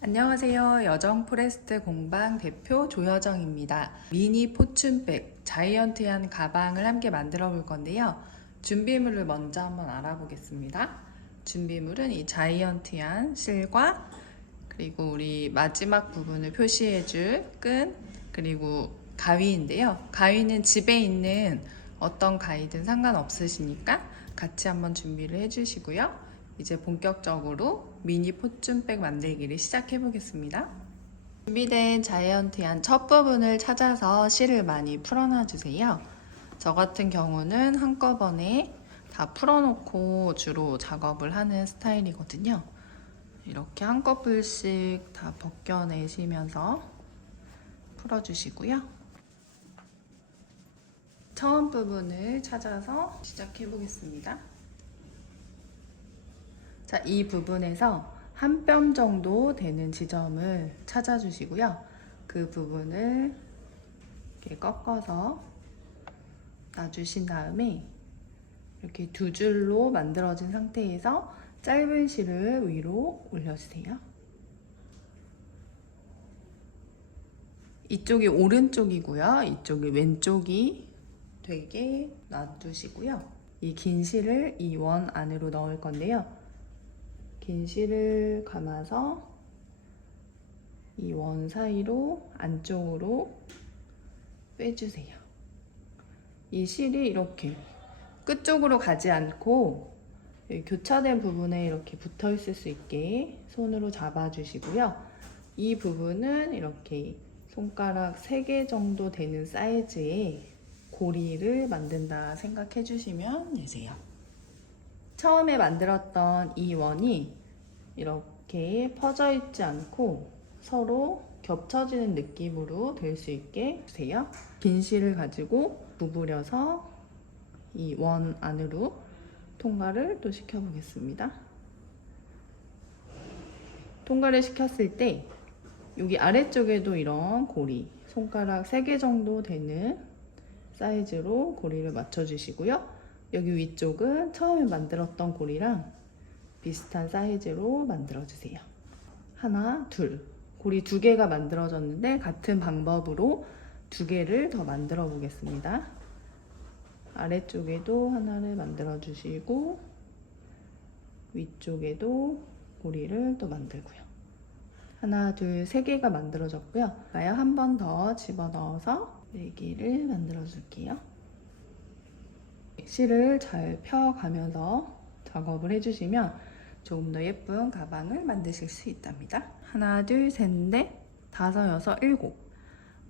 안녕하세요. 여정 포레스트 공방 대표 조여정입니다. 미니 포춘백 자이언티한 가방을 함께 만들어 볼 건데요. 준비물을 먼저 한번 알아보겠습니다. 준비물은 이 자이언티한 실과 그리고 우리 마지막 부분을 표시해 줄 끈, 그리고 가위인데요. 가위는 집에 있는 어떤 가위든 상관없으시니까 같이 한번 준비를 해 주시고요. 이제 본격적으로 미니 포춘백 만들기를 시작해 보겠습니다. 준비된 자이언티한 첫 부분을 찾아서 실을 많이 풀어놔 주세요. 저 같은 경우는 한꺼번에 다 풀어놓고 주로 작업을 하는 스타일이거든요. 이렇게 한꺼풀씩 다 벗겨내시면서 풀어주시고요. 처음 부분을 찾아서 시작해 보겠습니다. 자, 이 부분에서 한 뼘 정도 되는 지점을 찾아주시고요. 그 부분을 이렇게 꺾어서 놔주신 다음에 이렇게 두 줄로 만들어진 상태에서 짧은 실을 위로 올려주세요. 이쪽이 오른쪽이고요. 이쪽이 왼쪽이 되게 놔두시고요. 이 긴 실을 이 원 안으로 넣을 건데요. 긴 실을 감아서 이 원 사이로 안쪽으로 빼주세요. 이 실이 이렇게 끝쪽으로 가지 않고 교차된 부분에 이렇게 붙어 있을 수 있게 손으로 잡아주시고요. 이 부분은 이렇게 손가락 3개 정도 되는 사이즈의 고리를 만든다 생각해 주시면 되세요. 처음에 만들었던 이 원이 이렇게 퍼져 있지 않고 서로 겹쳐지는 느낌으로 될 수 있게 해주세요. 긴 실을 가지고 구부려서 이 원 안으로 통과를 또 시켜보겠습니다. 통과를 시켰을 때 여기 아래쪽에도 이런 고리, 손가락 3개 정도 되는 사이즈로 고리를 맞춰주시고요. 여기 위쪽은 처음에 만들었던 고리랑 비슷한 사이즈로 만들어주세요. 하나, 둘. 고리 2개가 만들어졌는데 같은 방법으로 2개를 더 만들어 보겠습니다. 아래쪽에도 하나를 만들어 주시고 위쪽에도 고리를 또 만들고요. 하나, 둘, 3개가 만들어졌고요. 한 번 더 집어넣어서 4개를 만들어 줄게요. 실을 잘 펴가면서 작업을 해주시면 조금 더 예쁜 가방을 만드실 수 있답니다. 하나, 둘, 셋, 넷, 다섯, 여섯, 일곱.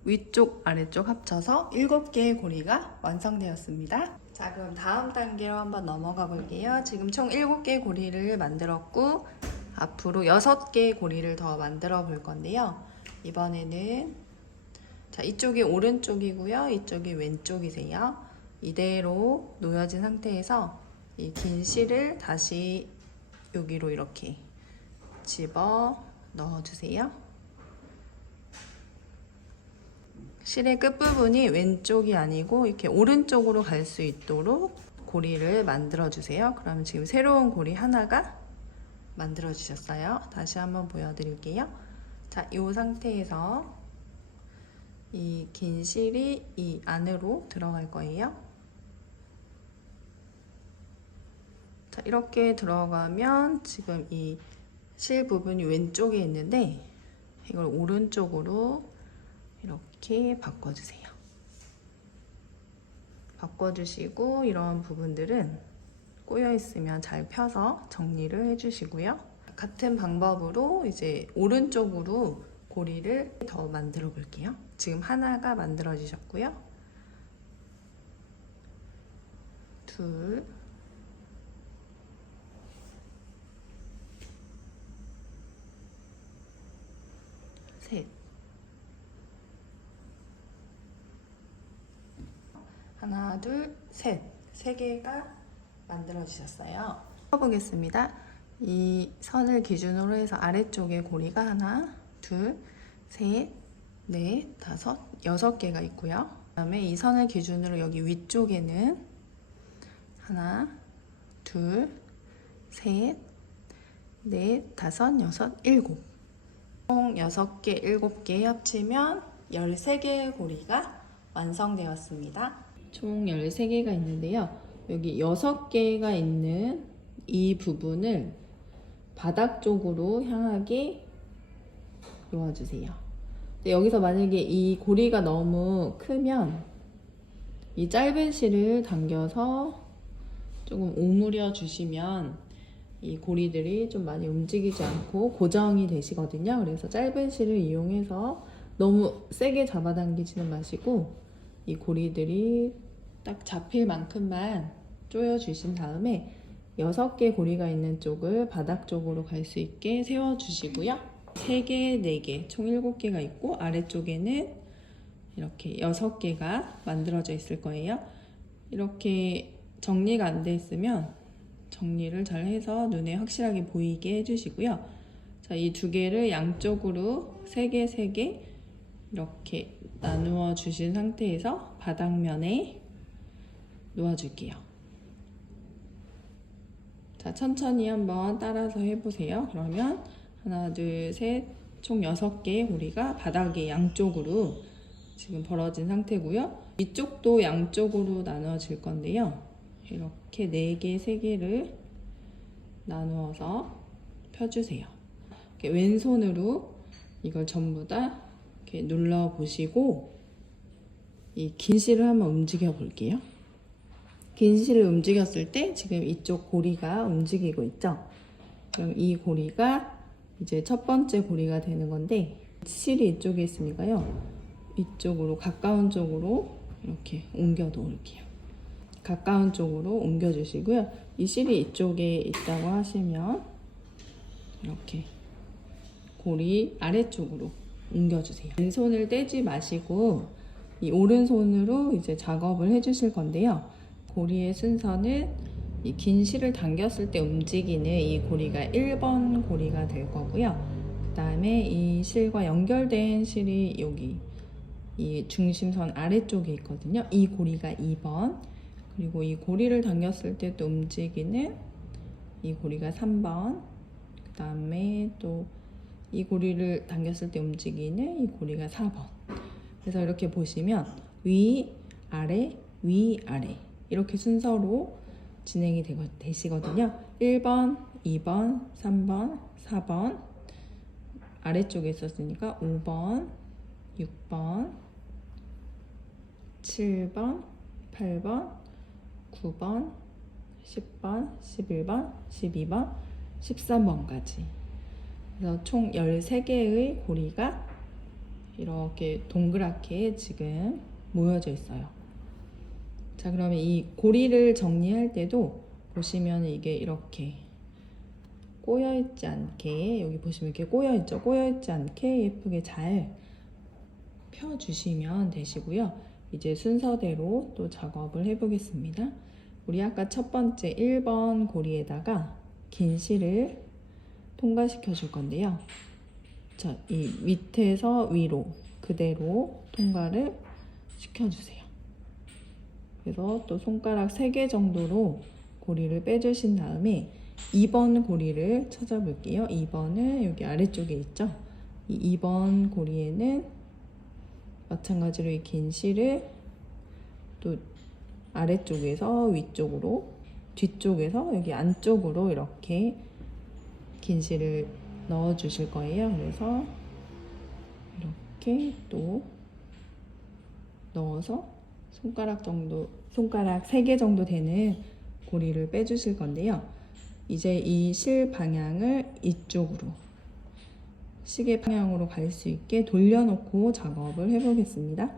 위쪽, 아래쪽 합쳐서 7개의 고리가 완성되었습니다. 자, 그럼 다음 단계로 한번 넘어가 볼게요. 지금 총 7개의 고리를 만들었고 앞으로 6개의 고리를 더 만들어 볼 건데요. 이번에는 자, 이쪽이 오른쪽이고요. 이쪽이 왼쪽이세요. 이대로 놓여진 상태에서 이 긴 실을 다시 여기로 이렇게 집어 넣어주세요. 실의 끝부분이 왼쪽이 아니고 이렇게 오른쪽으로 갈 수 있도록 고리를 만들어주세요. 그러면 지금 새로운 고리 하나가 만들어지셨어요. 다시 한번 보여드릴게요. 자, 이 상태에서 이 긴 실이 이 안으로 들어갈 거예요. 자, 이렇게 들어가면 지금 이 실 부분이 왼쪽에 있는데 이걸 오른쪽으로 이렇게 바꿔주세요. 바꿔주시고 이런 부분들은 꼬여 있으면 잘 펴서 정리를 해주시고요. 같은 방법으로 이제 오른쪽으로 고리를 더 만들어 볼게요. 지금 하나가 만들어지셨고요. 둘, 셋. 하나, 둘, 셋. 3개가 만들어지셨어요. 해보겠습니다. 이 선을 기준으로 해서 아래쪽에 고리가 하나, 둘, 셋, 넷, 다섯, 6개가 있고요. 그 다음에 이 선을 기준으로 여기 위쪽에는 하나, 둘, 셋, 넷, 다섯, 여섯, 일곱. 총 6개, 7개 합치면 13개의 고리가 완성되었습니다. 총 13개가 있는데요. 여기 6개가 있는 이 부분을 바닥 쪽으로 향하게 놓아주세요. 여기서 만약에 이 고리가 너무 크면 이 짧은 실을 당겨서 조금 오므려 주시면 이 고리들이 좀 많이 움직이지 않고 고정이 되시거든요. 그래서 짧은 실을 이용해서 너무 세게 잡아당기지는 마시고 이 고리들이 딱 잡힐 만큼만 조여 주신 다음에 6개 고리가 있는 쪽을 바닥 쪽으로 갈 수 있게 세워 주시고요. 3개, 4개, 총 7개가 있고 아래쪽에는 이렇게 6개가 만들어져 있을 거예요. 이렇게 정리가 안 돼 있으면 정리를 잘 해서 눈에 확실하게 보이게 해주시고요. 자, 이 2개를 양쪽으로 3개, 3개 이렇게 나누어 주신 상태에서 바닥면에 놓아줄게요. 자, 천천히 한번 따라서 해보세요. 그러면 하나, 둘, 셋, 총 6개의 고리가 바닥에 양쪽으로 지금 벌어진 상태고요. 이쪽도 양쪽으로 나눠질 건데요. 이렇게 4개, 3개를 나누어서 펴주세요. 이렇게 왼손으로 이걸 전부 다 이렇게 눌러 보시고 이 긴 실을 한번 움직여 볼게요. 긴 실을 움직였을 때 지금 이쪽 고리가 움직이고 있죠? 그럼 이 고리가 이제 첫 번째 고리가 되는 건데 실이 이쪽에 있으니까요. 이쪽으로 가까운 쪽으로 이렇게 옮겨 놓을게요. 가까운 쪽으로 옮겨 주시고요. 이 실이 이쪽에 있다고 하시면 이렇게 고리 아래쪽으로 옮겨 주세요. 왼손을 떼지 마시고 이 오른손으로 이제 작업을 해 주실 건데요. 고리의 순서는 이 긴 실을 당겼을 때 움직이는 이 고리가 1번 고리가 될 거고요. 그 다음에 이 실과 연결된 실이 여기 이 중심선 아래쪽에 있거든요. 이 고리가 2번, 그리고 이 고리를 당겼을 때 또 움직이는 이 고리가 3번, 그 다음에 또 이 고리를 당겼을 때 움직이는 이 고리가 4번. 그래서 이렇게 보시면 위, 아래, 위, 아래 이렇게 순서로 진행이 되시거든요. 1번, 2번, 3번, 4번 아래쪽에 있었으니까 5번, 6번, 7번, 8번, 9번, 10번, 11번, 12번, 13번까지. 그래서 총 13개의 고리가 이렇게 동그랗게 지금 모여져 있어요. 자, 그러면 이 고리를 정리할 때도 보시면 이게 이렇게 꼬여있지 않게, 여기 보시면 이렇게 꼬여있죠? 꼬여있지 않게 예쁘게 잘 펴주시면 되시고요. 이제 순서대로 또 작업을 해보겠습니다. 우리 아까 첫 번째 1번 고리에다가 긴 실을 통과시켜 줄 건데요. 자, 이 밑에서 위로 그대로 통과를 시켜주세요. 그래서 또 손가락 3개 정도로 고리를 빼주신 다음에 2번 고리를 찾아볼게요. 2번은 여기 아래쪽에 있죠. 이 2번 고리에는 마찬가지로 이 긴 실을 또 아래쪽에서 위쪽으로, 뒤쪽에서 여기 안쪽으로 이렇게 긴 실을 넣어 주실 거예요. 그래서 이렇게 또 넣어서 손가락 3개 정도 되는 고리를 빼주실 건데요. 이제 이 실 방향을 이쪽으로, 시계 방향으로 갈 수 있게 돌려놓고 작업을 해보겠습니다.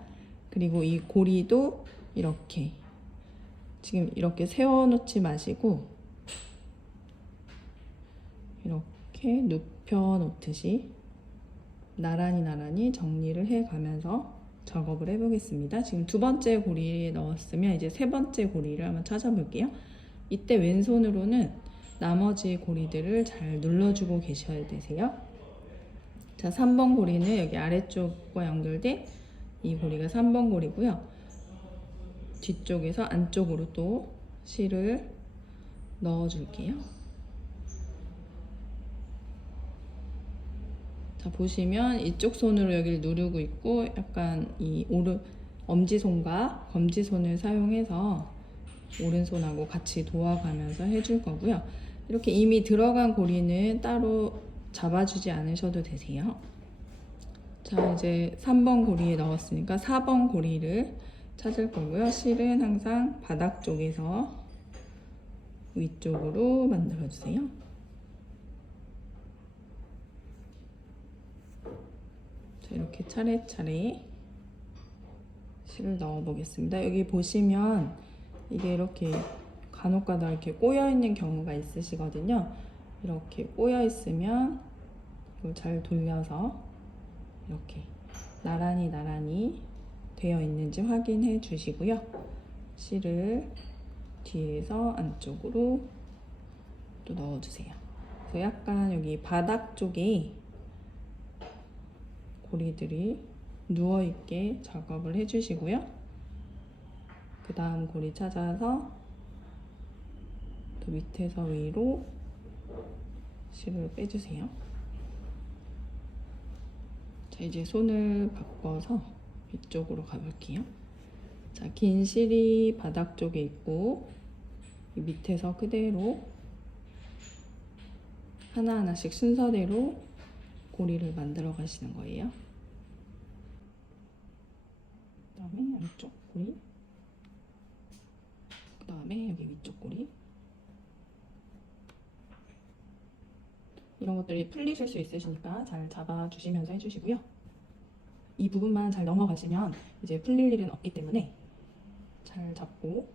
그리고 이 고리도 이렇게 지금 이렇게 세워놓지 마시고 이렇게 눕혀 놓듯이 나란히 정리를 해가면서 작업을 해보겠습니다. 지금 2번째 고리에 넣었으면 이제 3번째 고리를 한번 찾아볼게요. 이때 왼손으로는 나머지 고리들을 잘 눌러주고 계셔야 되세요. 자, 3번 고리는 여기 아래쪽과 연결된 이 고리가 3번 고리고요. 뒤쪽에서 안쪽으로 또 실을 넣어줄게요. 자, 보시면 이쪽 손으로 여기를 누르고 있고 약간 이 엄지손과 검지손을 사용해서 오른손하고 같이 도와가면서 해줄 거고요. 이렇게 이미 들어간 고리는 따로 잡아주지 않으셔도 되세요. 자, 이제 3번 고리에 넣었으니까 4번 고리를 찾을 거고요. 실은 항상 바닥 쪽에서 위쪽으로 만들어 주세요. 자, 이렇게 차례차례 실을 넣어 보겠습니다. 여기 보시면 이게 이렇게 간혹가다 이렇게 꼬여 있는 경우가 있으시거든요. 이렇게 꼬여 있으면 이걸 잘 돌려서 이렇게 나란히 되어 있는지 확인해 주시고요. 실을 뒤에서 안쪽으로 또 넣어 주세요. 그래서 약간 여기 바닥 쪽에 고리들이 누워 있게 작업을 해 주시고요. 그 다음 고리 찾아서 또 밑에서 위로 실을 빼주세요. 자, 이제 손을 바꿔서 이쪽으로 가볼게요. 자, 긴 실이 바닥 쪽에 있고 이 밑에서 그대로 하나하나씩 순서대로 고리를 만들어 가시는 거예요. 그 다음에 양쪽 고리, 그 다음에 여기 위쪽 고리. 이런 것들이 풀리실 수 있으시니까 잘 잡아주시면서 해주시고요. 이 부분만 잘 넘어가시면 이제 풀릴 일은 없기 때문에 잘 잡고,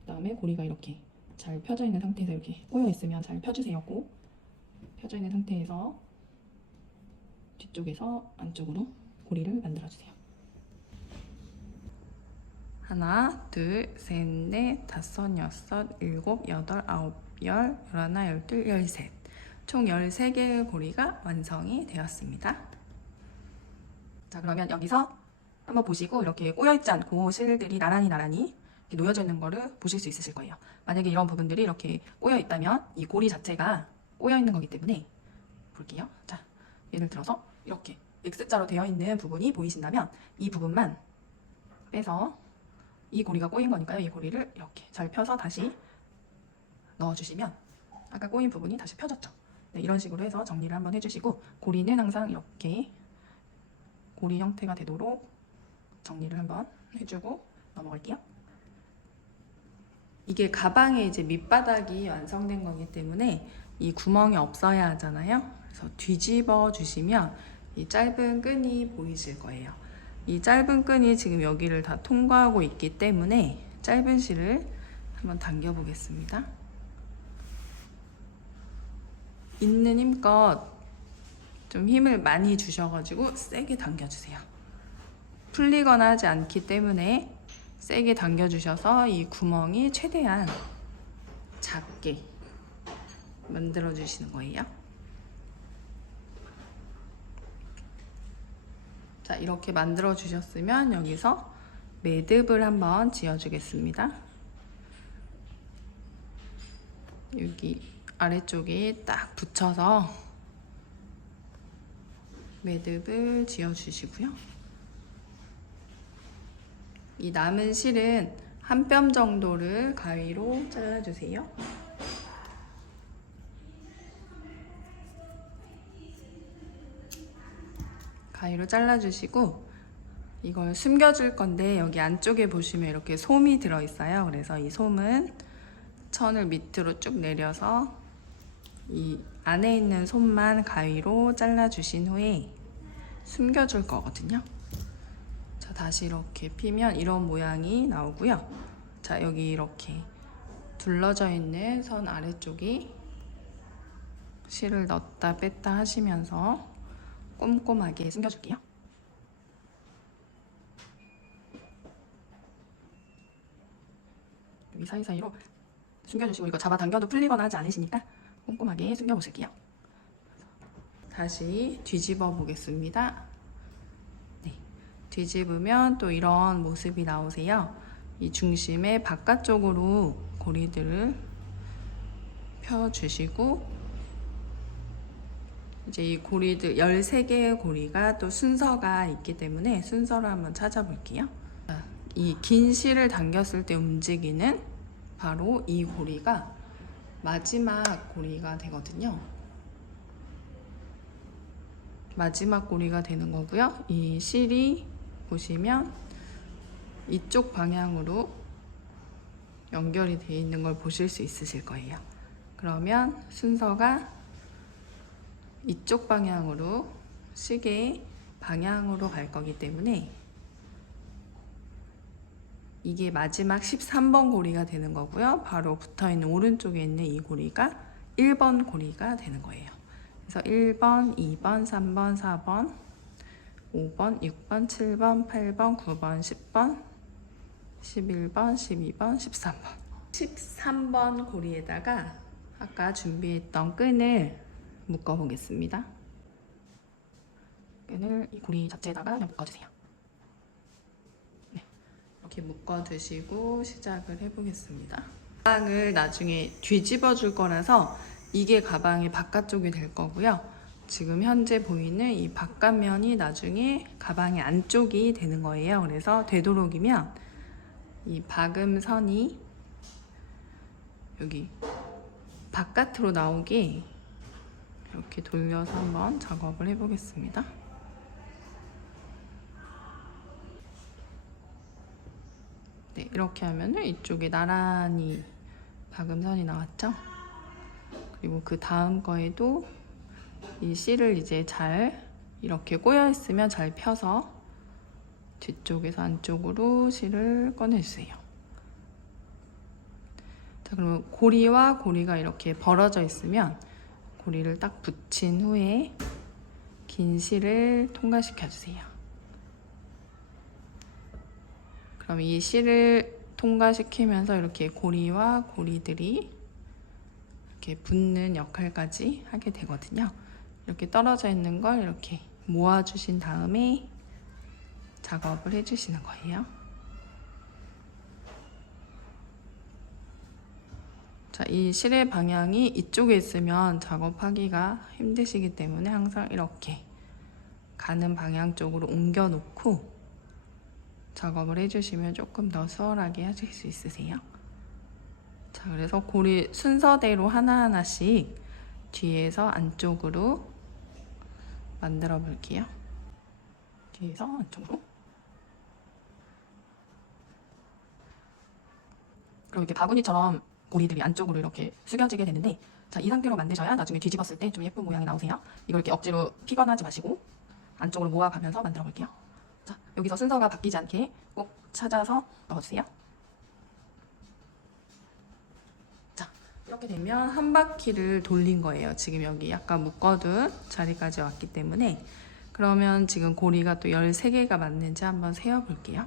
그 다음에 고리가 이렇게 잘 펴져 있는 상태에서 이렇게 꼬여 있으면 잘 펴주세요. 꼭 펴져 있는 상태에서 뒤쪽에서 안쪽으로 고리를 만들어주세요. 하나, 둘, 셋, 넷, 다섯, 여섯, 일곱, 여덟, 아홉, 열, 열하나, 열둘, 열셋. 총 13개의 고리가 완성이 되었습니다. 자, 그러면 여기서 한번 보시고 이렇게 꼬여있지 않고 실들이 나란히 이렇게 놓여져 있는 거를 보실 수 있으실 거예요. 만약에 이런 부분들이 이렇게 꼬여있다면 이 고리 자체가 꼬여있는 거기 때문에 볼게요. 자, 예를 들어서 이렇게 X자로 되어 있는 부분이 보이신다면 이 부분만 빼서, 이 고리가 꼬인 거니까요. 이 고리를 이렇게 잘 펴서 다시 넣어주시면 아까 꼬인 부분이 다시 펴졌죠. 네, 이런 식으로 해서 정리를 한번 해주시고, 고리는 항상 이렇게 고리 형태가 되도록 정리를 한번 해주고 넘어갈게요. 이게 가방의 이제 밑바닥이 완성된 거기 때문에 이 구멍이 없어야 하잖아요. 그래서 뒤집어 주시면 이 짧은 끈이 보이실 거예요. 이 짧은 끈이 지금 여기를 다 통과하고 있기 때문에 짧은 실을 한번 당겨 보겠습니다. 있는 힘껏 좀 힘을 많이 주셔가지고 세게 당겨주세요. 풀리거나 하지 않기 때문에 세게 당겨주셔서 이 구멍이 최대한 작게 만들어주시는 거예요. 자, 이렇게 만들어주셨으면 여기서 매듭을 한번 지어주겠습니다. 여기 아래쪽에 딱 붙여서 매듭을 지어주시고요. 이 남은 실은 한 뼘 정도를 가위로 잘라주세요. 가위로 잘라주시고 이걸 숨겨줄 건데, 여기 안쪽에 보시면 이렇게 솜이 들어있어요. 그래서 이 솜은 천을 밑으로 쭉 내려서 이 안에 있는 솜만 가위로 잘라주신 후에 숨겨줄 거거든요. 자, 다시 이렇게 피면 이런 모양이 나오고요. 자, 여기 이렇게 둘러져 있는 선 아래쪽이 실을 넣었다 뺐다 하시면서 꼼꼼하게 숨겨줄게요. 여기 사이사이로 숨겨주시고, 이거 잡아당겨도 풀리거나 하지 않으시니까 꼼꼼하게 숨겨보실게요. 다시 뒤집어 보겠습니다. 네, 뒤집으면 또 이런 모습이 나오세요. 이 중심의 바깥쪽으로 고리들을 펴주시고 이제 이 고리들 13개의 고리가 또 순서가 있기 때문에 순서를 한번 찾아볼게요. 이 긴 실을 당겼을 때 움직이는 바로 이 고리가 마지막 고리가 되거든요. 마지막 고리가 되는 거고요. 이 실이 보시면 이쪽 방향으로 연결이 되어 있는 걸 보실 수 있으실 거예요. 그러면 순서가 이쪽 방향으로 시계 방향으로 갈 거기 때문에 이게 마지막 13번 고리가 되는 거고요. 바로 붙어있는 오른쪽에 있는 이 고리가 1번 고리가 되는 거예요. 그래서 1번, 2번, 3번, 4번, 5번, 6번, 7번, 8번, 9번, 10번, 11번, 12번, 13번. 13번 고리에다가 아까 준비했던 끈을 묶어 보겠습니다. 끈을 이 고리 자체에다가 그냥 묶어주세요. 네, 이렇게 묶어 두시고 시작을 해보겠습니다. 가방을 나중에 뒤집어 줄 거라서 이게 가방의 바깥쪽이 될 거고요. 지금 현재 보이는 이 바깥면이 나중에 가방의 안쪽이 되는 거예요. 그래서 되도록이면 이 박음선이 여기 바깥으로 나오게 이렇게 돌려서 한번 작업을 해보겠습니다. 네, 이렇게 하면은 이쪽에 나란히 박음선이 나왔죠? 그리고 그 다음 거에도 이 실을 이제 잘 이렇게 꼬여 있으면 잘 펴서 뒤쪽에서 안쪽으로 실을 꺼내주세요. 자, 그러면 고리와 고리가 이렇게 벌어져 있으면 고리를 딱 붙인 후에 긴 실을 통과시켜 주세요. 그럼 이 실을 통과시키면서 이렇게 고리와 고리들이 이렇게 붙는 역할까지 하게 되거든요. 이렇게 떨어져 있는 걸 이렇게 모아주신 다음에 작업을 해주시는 거예요. 자, 이 실의 방향이 이쪽에 있으면 작업하기가 힘드시기 때문에 항상 이렇게 가는 방향 쪽으로 옮겨 놓고 작업을 해주시면 조금 더 수월하게 하실 수 있으세요. 자, 그래서 고리 순서대로 하나하나씩 뒤에서 안쪽으로 만들어 볼게요. 뒤에서 안쪽으로. 그럼 이렇게 바구니처럼 고리들이 안쪽으로 이렇게 숙여지게 되는데, 자, 이 상태로 만드셔야 나중에 뒤집었을 때 좀 예쁜 모양이 나오세요. 이걸 이렇게 억지로 피거나 하지 마시고 안쪽으로 모아가면서 만들어 볼게요. 자, 여기서 순서가 바뀌지 않게 꼭 찾아서 넣어주세요. 자, 이렇게 되면 한 바퀴를 돌린 거예요. 지금 여기 약간 묶어둔 자리까지 왔기 때문에. 그러면 지금 고리가 또 13개가 맞는지 한번 세어볼게요.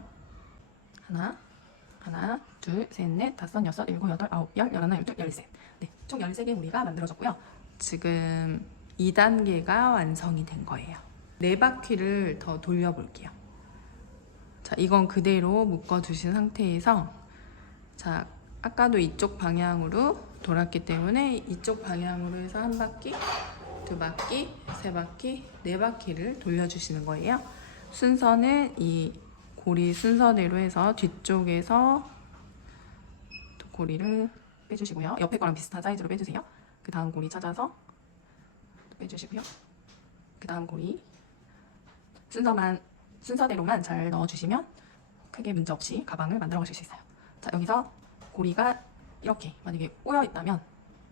하나, 둘, 셋, 넷, 다섯, 여섯, 일곱, 여덟, 아홉, 열, 열하나, 열둘, 열셋. 네, 총 13개 고리가 만들어졌고요. 지금 2단계가 완성이 된 거예요. 4바퀴를 더 돌려볼게요. 자, 이건 그대로 묶어주신 상태에서, 자, 아까도 이쪽 방향으로 돌았기 때문에 이쪽 방향으로 해서 한 바퀴, 2바퀴, 3바퀴, 4바퀴를 돌려주시는 거예요. 순서는 이 고리 순서대로 해서 뒤쪽에서 고리를 빼주시고요. 옆에 거랑 비슷한 사이즈로 빼주세요. 그 다음 고리 찾아서 빼주시고요. 그 다음 고리 순서대로만 잘 넣어주시면 크게 문제 없이 가방을 만들어 가실 수 있어요. 자, 여기서 고리가 이렇게 만약에 꼬여 있다면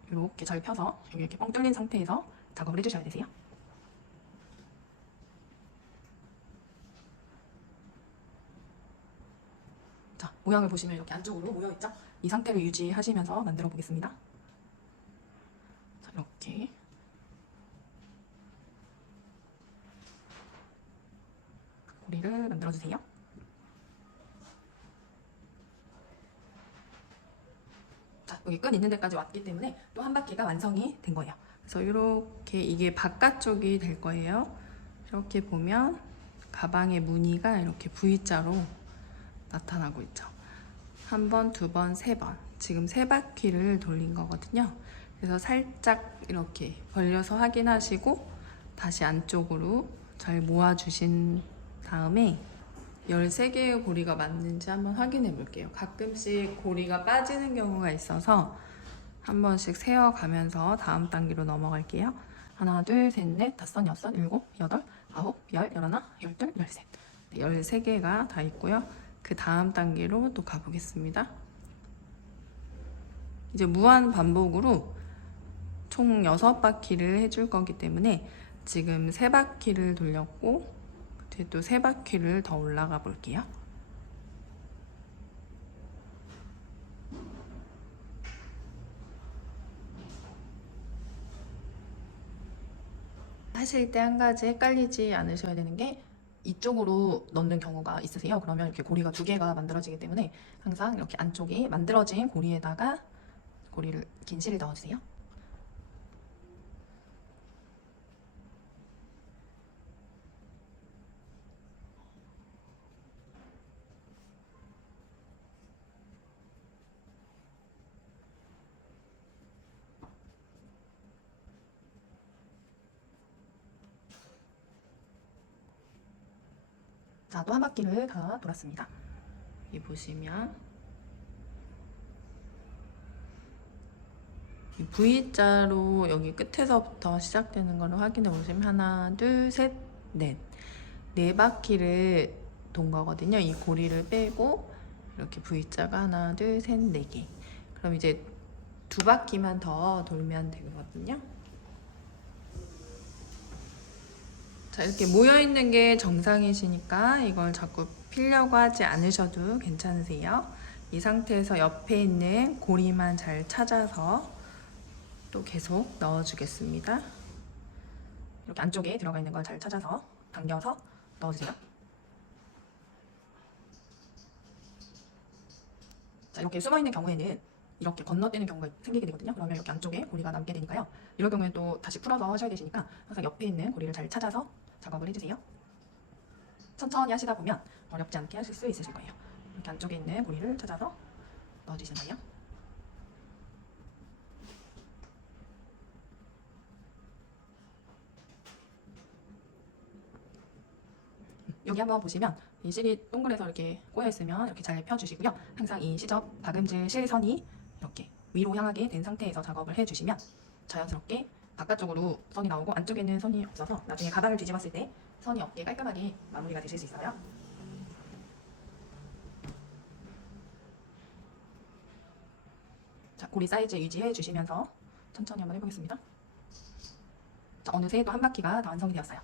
이렇게 잘 펴서 여기 이렇게 뻥 뚫린 상태에서 작업을 해주셔야 되세요. 자, 모양을 보시면 이렇게 안쪽으로 모여있죠? 이 상태를 유지하시면서 만들어 보겠습니다. 자, 이렇게 고리를 만들어 주세요. 자, 여기 끈 있는 데까지 왔기 때문에 또 한 바퀴가 완성이 된 거예요. 그래서 이렇게 이게 바깥쪽이 될 거예요. 이렇게 보면 가방의 무늬가 이렇게 V자로 나타나고 있죠. 한 번, 두 번, 세 번. 지금 3바퀴를 돌린 거거든요. 그래서 살짝 이렇게 벌려서 확인하시고 다시 안쪽으로 잘 모아주신 다음에 13개의 고리가 맞는지 한번 확인해 볼게요. 가끔씩 고리가 빠지는 경우가 있어서 한 번씩 세어가면서 다음 단계로 넘어갈게요. 하나, 둘, 셋, 넷, 다섯, 여섯, 일곱, 여덟, 아홉, 열, 열하나, 열둘, 열셋. 13개가 다 있고요. 그 다음 단계로 또 가보겠습니다. 이제 무한 반복으로 총 6바퀴를 해줄 거기 때문에 지금 3바퀴를 돌렸고 이제 또 3바퀴를 더 올라가 볼게요. 하실 때 한 가지 헷갈리지 않으셔야 되는 게 이쪽으로 넣는 경우가 있으세요. 그러면 이렇게 고리가 2개가 만들어지기 때문에 항상 이렇게 안쪽에 만들어진 고리에다가 고리를 긴 실을 넣어주세요. 자, 또 한 바퀴를 다 돌았습니다. 여기 보시면 이 V자로 여기 끝에서부터 시작되는 거를 확인해 보시면 하나, 둘, 셋, 넷. 4바퀴를 돈 거거든요. 이 고리를 빼고 이렇게 V자가 하나, 둘, 셋, 4개. 그럼 이제 2바퀴만 더 돌면 되거든요. 자, 이렇게 모여있는 게 정상이시니까 이걸 자꾸 피려고 하지 않으셔도 괜찮으세요. 이 상태에서 옆에 있는 고리만 잘 찾아서 또 계속 넣어주겠습니다. 이렇게 안쪽에 들어가 있는 걸 잘 찾아서 당겨서 넣어주세요. 자, 이렇게 숨어있는 경우에는 이렇게 건너뛰는 경우가 생기게 되거든요. 그러면 이렇게 안쪽에 고리가 남게 되니까요. 이럴 경우에 또 다시 풀어서 하셔야 되시니까 항상 옆에 있는 고리를 잘 찾아서 작업을 해주세요. 천천히 하시다 보면 어렵지 않게 하실 수 있으실 거예요. 이렇게 안쪽에 있는 고리를 찾아서 넣어주시는 거예요. 여기 한번 보시면 이 실이 동그래서 이렇게 꼬여있으면 이렇게 잘 펴주시고요. 항상 이 시접 박음질 실선이 이렇게 위로 향하게 된 상태에서 작업을 해주시면 자연스럽게 바깥쪽으로 선이 나오고 안쪽에는 선이 없어서 나중에 가방을 뒤집었을 때 선이 없게 깔끔하게 마무리가 되실 수 있어요. 자, 고리 사이즈 유지해 주시면서 천천히 한번 해보겠습니다. 자, 어느새 또 한 바퀴가 다 완성이 되었어요.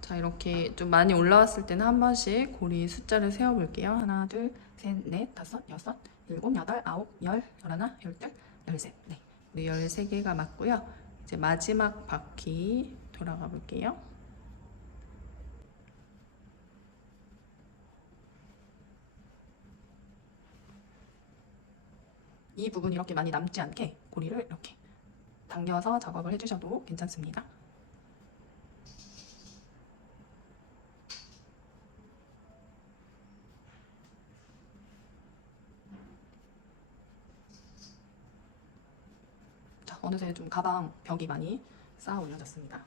자, 이렇게 좀 많이 올라왔을 때는 한 번씩 고리 숫자를 세어볼게요. 하나, 둘, 셋, 넷, 다섯, 여섯, 일곱, 여덟, 아홉, 열, 열하나, 열둘, 열셋. 네, 우리 13개가 맞고요. 이제 마지막 바퀴 돌아가 볼게요. 이 부분이 이렇게 많이 남지 않게 고리를 이렇게 당겨서 작업을 해주셔도 괜찮습니다. 자, 어느새 좀 가방 벽이 많이 쌓아 올려졌습니다.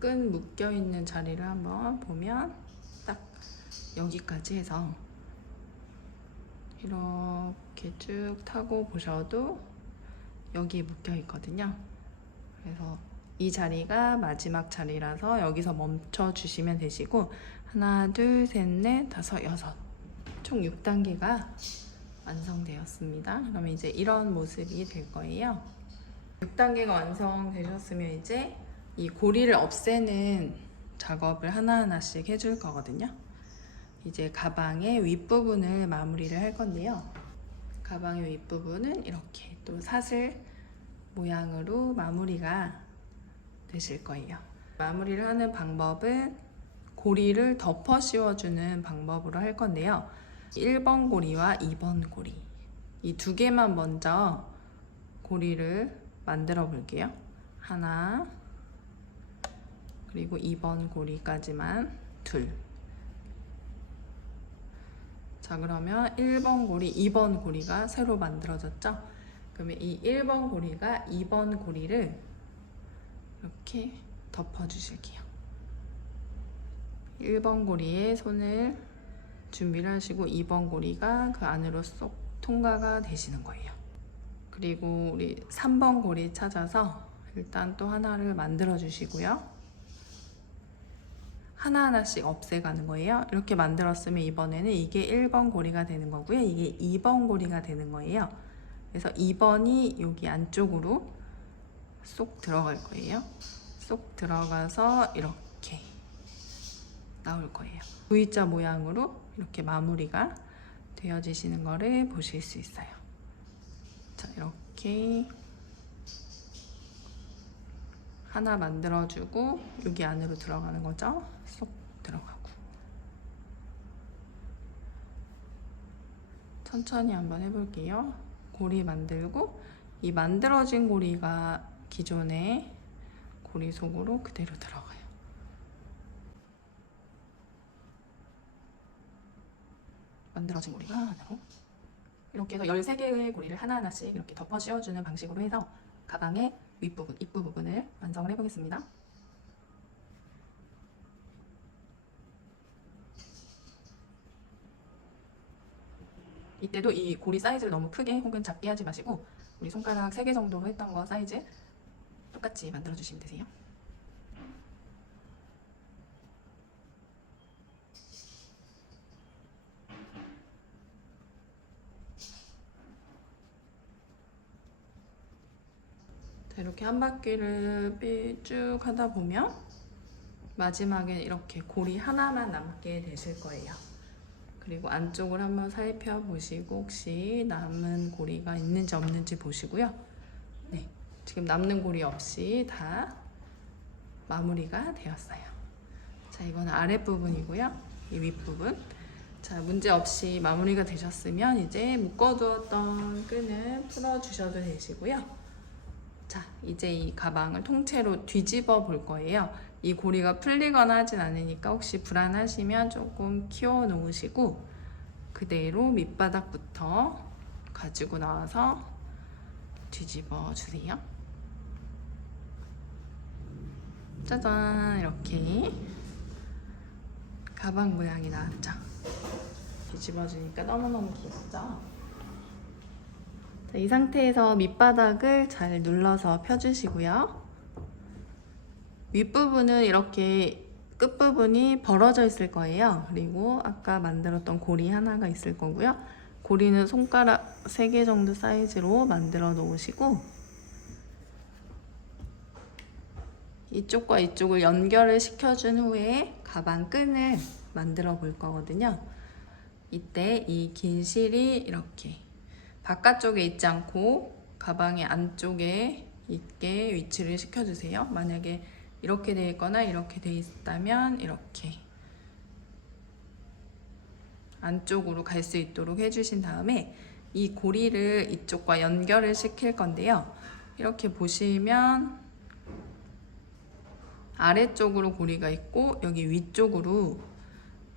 끈 묶여 있는 자리를 한번 보면 딱 여기까지 해서 이렇게 쭉 타고 보셔도 여기 묶여 있거든요. 그래서 이 자리가 마지막 자리라서 여기서 멈춰 주시면 되시고 하나, 둘, 셋, 넷, 다섯, 여섯 총 6단계가 완성되었습니다. 그러면 이제 이런 모습이 될 거예요. 6단계가 완성되셨으면 이제 이 고리를 없애는 작업을 하나하나씩 해줄 거거든요. 이제 가방의 윗부분을 마무리를 할 건데요. 가방의 윗부분은 이렇게 또 사슬 모양으로 마무리가 되실 거예요. 마무리를 하는 방법은 고리를 덮어 씌워주는 방법으로 할 건데요. 1번 고리와 2번 고리 이 2개만 먼저 고리를 만들어 볼게요. 하나, 그리고 2번 고리까지만 둘, 자, 그러면 1번 고리, 2번 고리가 새로 만들어졌죠? 그러면 이 1번 고리가 2번 고리를 이렇게 덮어주실게요. 1번 고리에 손을 준비를 하시고 2번 고리가 그 안으로 쏙 통과가 되시는 거예요. 그리고 우리 3번 고리 찾아서 일단 또 하나를 만들어 주시고요. 하나하나씩 없애가는 거예요. 이렇게 만들었으면 이번에는 이게 1번 고리가 되는 거고요. 이게 2번 고리가 되는 거예요. 그래서 2번이 여기 안쪽으로 쏙 들어갈 거예요. 쏙 들어가서 이렇게 나올 거예요. V자 모양으로 이렇게 마무리가 되어지시는 거를 보실 수 있어요. 자, 이렇게 하나 만들어주고 여기 안으로 들어가는 거죠. 쏙 들어가고 천천히 한번 해볼게요. 고리 만들고 이 만들어진 고리가 기존의 고리 속으로 그대로 들어가요. 만들어진 고리가 안으로 이렇게 해서 13개의 고리를 하나하나씩 이렇게 덮어 씌워주는 방식으로 해서 가방의 윗부분, 입구 부분을 완성을 해보겠습니다. 이때도 이 고리 사이즈를 너무 크게 혹은 작게 하지 마시고 우리 손가락 3개 정도로 했던 거 사이즈 똑같이 만들어 주시면 되세요. 자, 이렇게 한 바퀴를 쭉 하다 보면 마지막에 이렇게 고리 하나만 남게 되실 거예요. 그리고 안쪽을 한번 살펴보시고 혹시 남은 고리가 있는지 없는지 보시고요. 네, 지금 남는 고리 없이 다 마무리가 되었어요. 자, 이건 아랫부분이고요. 이 윗부분. 자, 문제 없이 마무리가 되셨으면 이제 묶어두었던 끈을 풀어주셔도 되시고요. 자, 이제 이 가방을 통째로 뒤집어 볼 거예요. 이 고리가 풀리거나 하진 않으니까 혹시 불안하시면 조금 키워 놓으시고 그대로 밑바닥부터 가지고 나와서 뒤집어 주세요. 짜잔, 이렇게 가방 모양이 나왔죠. 뒤집어 주니까 너무너무 귀엽죠? 자, 이 상태에서 밑바닥을 잘 눌러서 펴주시고요. 윗부분은 이렇게 끝부분이 벌어져 있을 거예요. 그리고 아까 만들었던 고리 하나가 있을 거고요. 고리는 손가락 3개 정도 사이즈로 만들어 놓으시고 이쪽과 이쪽을 연결을 시켜준 후에 가방 끈을 만들어 볼 거거든요. 이때 이 긴 실이 이렇게 바깥쪽에 있지 않고 가방의 안쪽에 있게 위치를 시켜주세요. 만약에 이렇게 돼 있거나 이렇게 돼 있다면 이렇게 안쪽으로 갈 수 있도록 해주신 다음에 이 고리를 이쪽과 연결을 시킬 건데요. 이렇게 보시면 아래쪽으로 고리가 있고 여기 위쪽으로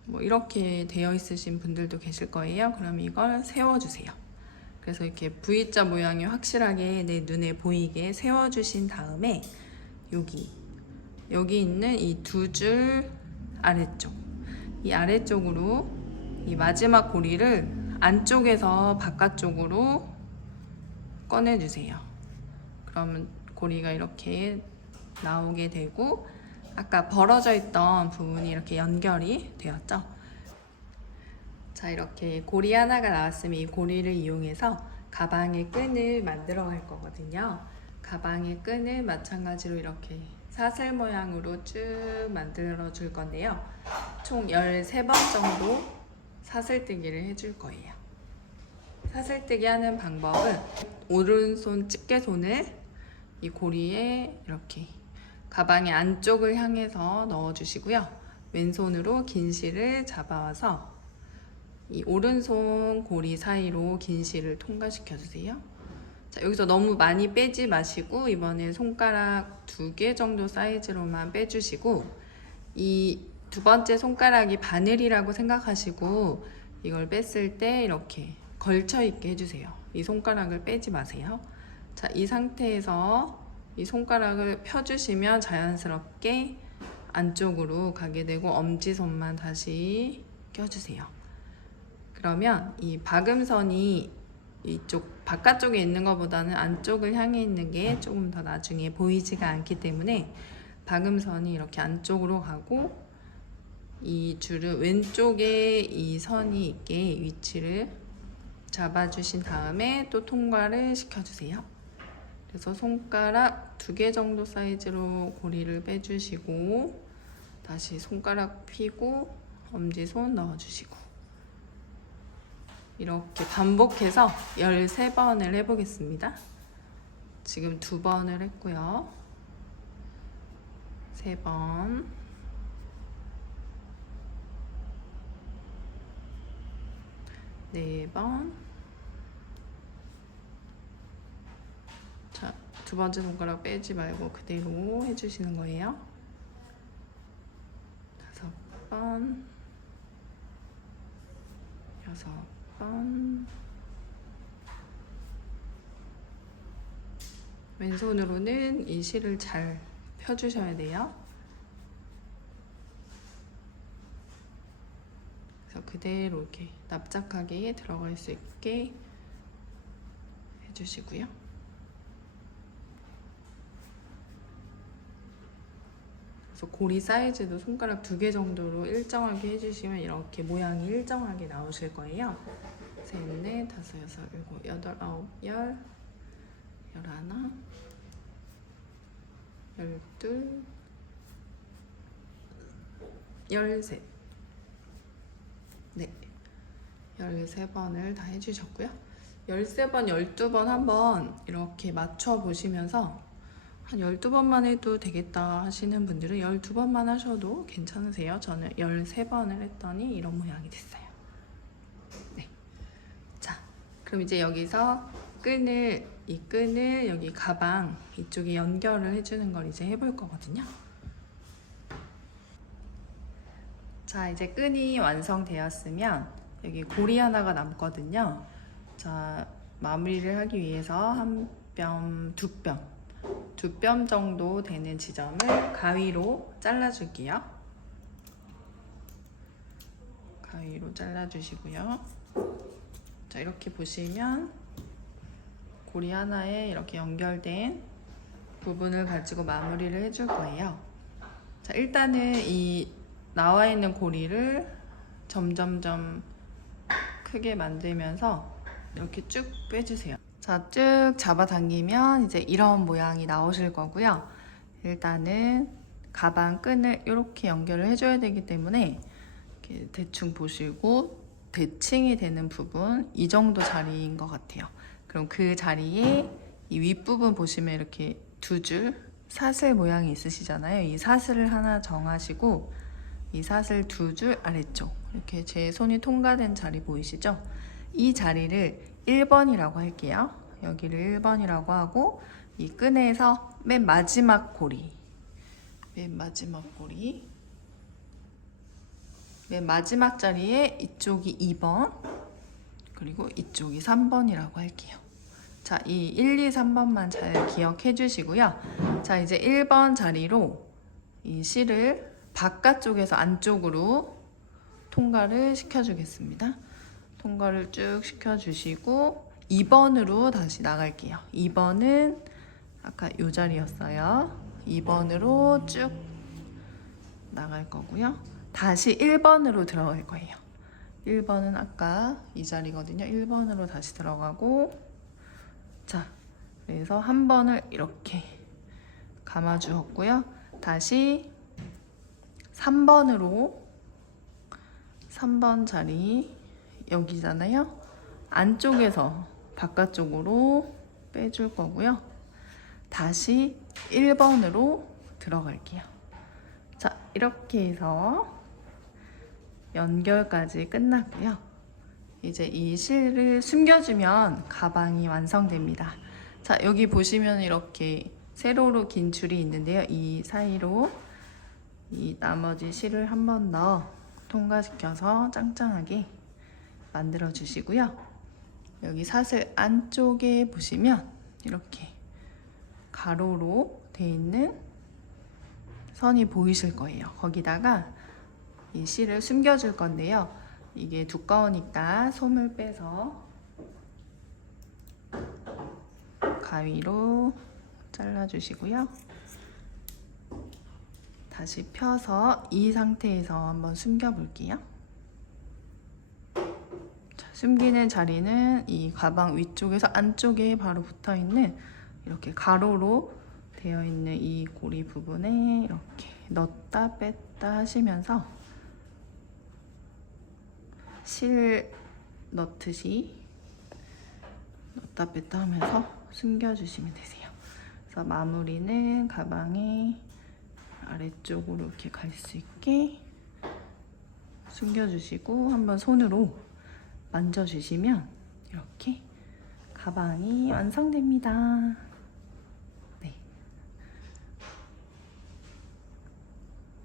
뭐 이렇게 되어 있으신 분들도 계실 거예요. 그럼 이걸 세워주세요. 그래서 이렇게 V자 모양이 확실하게 내 눈에 보이게 세워주신 다음에 여기 있는 이 2줄 아래쪽, 이 아래쪽으로 이 마지막 고리를 안쪽에서 바깥쪽으로 꺼내주세요. 그러면 고리가 이렇게 나오게 되고 아까 벌어져 있던 부분이 이렇게 연결이 되었죠. 자, 이렇게 고리 하나가 나왔으면 이 고리를 이용해서 가방의 끈을 만들어 갈 거거든요. 가방의 끈을 마찬가지로 이렇게 사슬 모양으로 쭉 만들어 줄 건데요. 총 13번 정도 사슬뜨기를 해줄 거예요. 사슬뜨기 하는 방법은 오른손 집게손을 이 고리에 이렇게 가방의 안쪽을 향해서 넣어주시고요. 왼손으로 긴 실을 잡아와서 이 오른손 고리 사이로 긴 실을 통과시켜 주세요. 자, 여기서 너무 많이 빼지 마시고 이번에 손가락 2개 정도 사이즈로만 빼주시고 이 두 번째 손가락이 바늘이라고 생각하시고 이걸 뺐을 때 이렇게 걸쳐 있게 해주세요. 이 손가락을 빼지 마세요. 자, 이 상태에서 이 손가락을 펴주시면 자연스럽게 안쪽으로 가게 되고 엄지손만 다시 껴주세요. 그러면 이 박음선이 이쪽 바깥쪽에 있는 것보다는 안쪽을 향해 있는 게 조금 더 나중에 보이지가 않기 때문에 박음선이 이렇게 안쪽으로 가고 이 줄을 왼쪽에 이 선이 있게 위치를 잡아주신 다음에 또 통과를 시켜주세요. 그래서 손가락 2개 정도 사이즈로 고리를 빼주시고 다시 손가락 펴고 엄지손 넣어주시고 이렇게 반복해서 13번을 해보겠습니다. 지금 2번을 했고요. 3번, 4번. 자, 2번째 손가락 빼지 말고 그대로 해주시는 거예요. 5번, 6번. 왼손으로는 이 실을 잘 펴주셔야 돼요. 그래서 그대로 이렇게 납작하게 들어갈 수 있게 해주시고요. 그래서 고리 사이즈도 손가락 2개 정도로 일정하게 해주시면 이렇게 모양이 일정하게 나오실 거예요. 3, 4, 5, 6, 7, 8, 9, 10, 11, 12, 13. 네, 13번을 다 해주셨고요. 13번, 12번 한번 이렇게 맞춰보시면서 한 12번만 해도 되겠다 하시는 분들은 12번만 하셔도 괜찮으세요. 저는 13번을 했더니 이런 모양이 됐어요. 네. 자, 그럼 이제 여기서 이 끈을 여기 가방 이쪽에 연결을 해주는 걸 이제 해볼 거거든요. 자, 이제 끈이 완성되었으면 여기 고리 하나가 남거든요. 자, 마무리를 하기 위해서 한 뼘, 2뼘, 2뼘 정도 되는 지점을 가위로 잘라줄게요. 가위로 잘라주시고요. 자, 이렇게 보시면 고리 하나에 이렇게 연결된 부분을 가지고 마무리를 해줄 거예요. 자, 일단은 이 나와 있는 고리를 점점점 크게 만들면서 이렇게 쭉 빼주세요. 자, 쭉 잡아당기면 이제 이런 모양이 나오실 거고요. 일단은 가방 끈을 이렇게 연결을 해줘야 되기 때문에 이렇게 대충 보시고 대칭이 되는 부분 이 정도 자리인 것 같아요. 그럼 그 자리에 이 윗부분 보시면 이렇게 2줄 사슬 모양이 있으시잖아요. 이 사슬을 하나 정하시고 이 사슬 2줄 아래쪽 이렇게 제 손이 통과된 자리 보이시죠? 이 자리를 1번이라고 할게요. 여기를 1번이라고 하고 이 끈에서 맨 마지막 고리 맨 마지막 자리에 이쪽이 2번 그리고 이쪽이 3번이라고 할게요. 자, 이 1, 2, 3번만 잘 기억해 주시고요. 자, 이제 1번 자리로 이 실을 바깥쪽에서 안쪽으로 통과를 시켜주겠습니다. 통과를 쭉 시켜주시고 2번으로 다시 나갈게요. 2번은 아까 이 자리였어요. 2번으로 쭉 나갈 거고요. 다시 1번으로 들어갈 거예요. 1번은 아까 이 자리거든요. 1번으로 다시 들어가고 자, 그래서 한 번을 이렇게 감아주었고요. 다시 3번으로 3번 자리 여기잖아요. 안쪽에서 바깥쪽으로 빼줄 거고요. 다시 1번으로 들어갈게요. 자, 이렇게 해서 연결까지 끝났고요. 이제 이 실을 숨겨주면 가방이 완성됩니다. 자, 여기 보시면 이렇게 세로로 긴 줄이 있는데요. 이 사이로 이 나머지 실을 한 번 더 통과시켜서 짱짱하게 만들어 주시고요. 여기 사슬 안쪽에 보시면 이렇게 가로로 돼 있는 선이 보이실 거예요. 거기다가 이 실을 숨겨줄 건데요. 이게 두꺼우니까 솜을 빼서 가위로 잘라주시고요. 다시 펴서 이 상태에서 한번 숨겨볼게요. 자, 숨기는 자리는 이 가방 위쪽에서 안쪽에 바로 붙어있는 이렇게 가로로 되어 있는 이 고리 부분에 이렇게 넣었다 뺐다 하시면서 실 넣듯이 넣었다 뺐다 하면서 숨겨주시면 되세요. 그래서 마무리는 가방의 아래쪽으로 이렇게 갈 수 있게 숨겨주시고 한번 손으로 만져주시면 이렇게 가방이 완성됩니다. 네.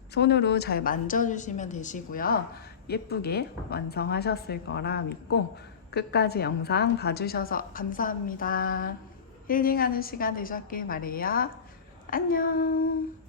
손으로 잘 만져주시면 되시고요. 예쁘게 완성하셨을 거라 믿고 끝까지 영상 봐주셔서 감사합니다. 힐링하는 시간 되셨길 바래요. 안녕.